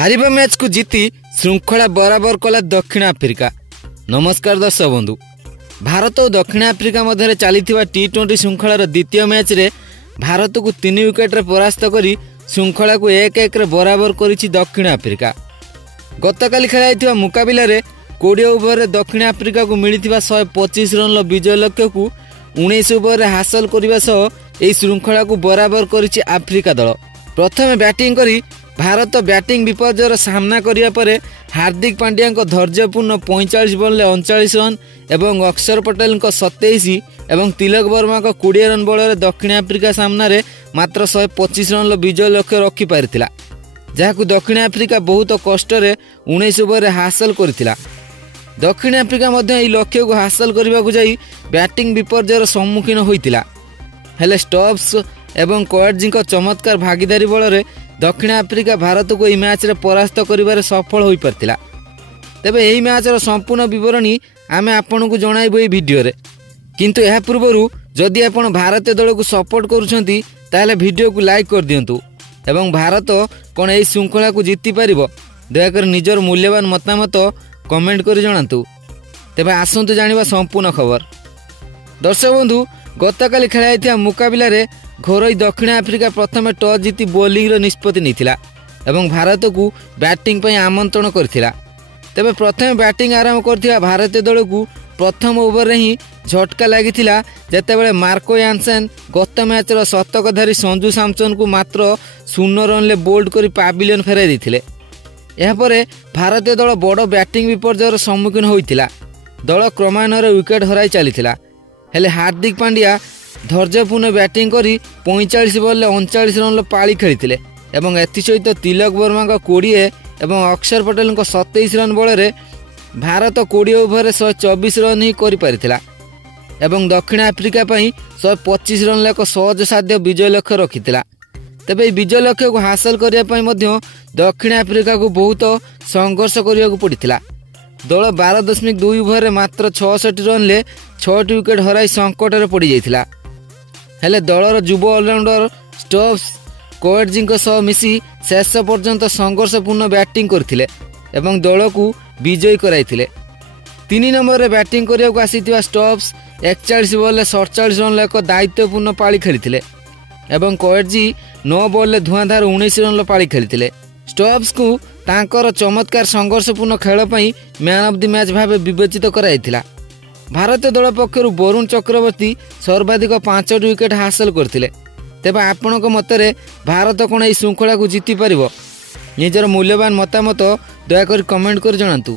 हारिबा match को जीति श्रृंखला बराबर कला दक्षिण आफ्रिका। नमस्कार दर्शक बंधु, भारत और दक्षिण आफ्रिका मध्य चली टी20 श्रृंखलार द्वितीय मैच रे भारत को 3 विकेट रे परास्त करी श्रृंखला को 1-1 रे बराबर करिछि दक्षिण आफ्रिका। गतकाली खेला मुकाबिला रे 20 ओवर दक्षिण आफ्रिका को मिलिथिबा 125 रन विजय लक्ष्य को 19 ओवर हासिल करने सह एही श्रृंखला को बराबर करिछि आफ्रिका दल। प्रथम बैटिंग करी भारत बैटिंग विपर्ययर सामना करिया परे हार्दिक पांड्या धैर्यपूर्ण 45 बॉल 39 रन एवं अक्षर पटेल 27 एवं तिलक वर्मा 20 रन बल दक्षिण आफ्रिका सामने मात्र 125 रन विजय लक्ष्य रखी पारिथिला, जहाकु दक्षिण आफ्रिका बहुत कष्ट 19 ओवर हासिल करथिला। दक्षिण आफ्रिका मध्य एही लक्ष्य को हासिल करने को जाई बैटिंग विपर्ययर सम्मुखीन होइतिला, हेले स्टब्स एवं कोएटजी चमत्कार भागीदारी बल दक्षिण आफ्रिका भारत को यह मैच रे परास्त करिबारे सफल होई परतिला। तेबे एही मैच रो संपूर्ण विवरणी आमे आपन को जणाइबो एही वीडियो रे, किंतु एहा पूर्वरु जदि आपण भारतीय दल को सपोर्ट करूछंती ताले वीडियो को लाइक कर दियंतु एवं भारत कोन एही श्रृंखला को जीति पारिबो दयाकर निजर मूल्यवान मतामत कमेंट करि जणांतु। तेबे आसंतु जानिबा संपूर्ण खबर। दर्शक बंधु, गतकाली खेला मुकाबिला रे घरोई दक्षिण आफ्रिका प्रथम टॉस जीति बोलिंग निष्पत्ति नहीं एवं भारत को बैटिंग पर आमंत्रण करथिला। तेबे प्रथम बैटिंग आरंभ करथिला भारतीय दल को प्रथम ओवर रे ही झटका लागिथिला जेतेबेले मार्को यानसेन गत मैच रो शतकधारी संजू सैमसन को मात्र 0 रन ले बोल्ड करी पाविलियन फेराई देथिले। एहा परे भारतीय दल बड़ बैटिंग विपर्ययर सम्मुखीन होइतिला। दल क्रमान्वये विकेट हराई चलीथिला, हेले हार्दिक पांड्या धैर्यपूर्ण बैटिंग करी 45 बॉल 39 रन पाली खेली एवं एसहित तिलक वर्मा 20 एवं अक्षर पटेल 27 रन बल भारत 20 ओवर 124 रन ही कर एवं दक्षिण आफ्रिका 125 रन एक सहज साध्य विजय लक्ष्य रखिथिला। तेबे विजय लक्ष्य को हासिल करने दक्षिण आफ्रिका को बहुत संघर्ष करने को पड़ता। दल 12.2 ओवर मात्र 66 रन ले 6 विकेट हराई संकट में पड़ जाइथिला, हेले दलर युव ऑलराउंडर स्टब्स कोएटजी मिसी शेष पर्यंत संघर्षपूर्ण बैटिंग करथिले एवं दल को विजयी कराइथिले। 3 नंबर बैटिंग करने को आसीथिबा स्टब्स 41 बॉल 47 रन एक दायित्वपूर्ण पाली खेलिथिले एवं कोएटजी 9 बॉल धुआंधार 19 रन पाली खेलिथिले। स्टब्स को तांकर चमत्कार संघर्षपूर्ण खेल पई मैन ऑफ द मैच भाव विवेचित कराइथिला। भारतीय दल पक्षर वरुण चक्रवर्ती सर्वाधिक 5 विकेट हासिल करथिले। तेबे आपणक मतरे भारत कोन एही श्रृंखला को जीति पारिबो? निजर मूल्यवान मतामत दयाकरी कमेंट कर जणांतु।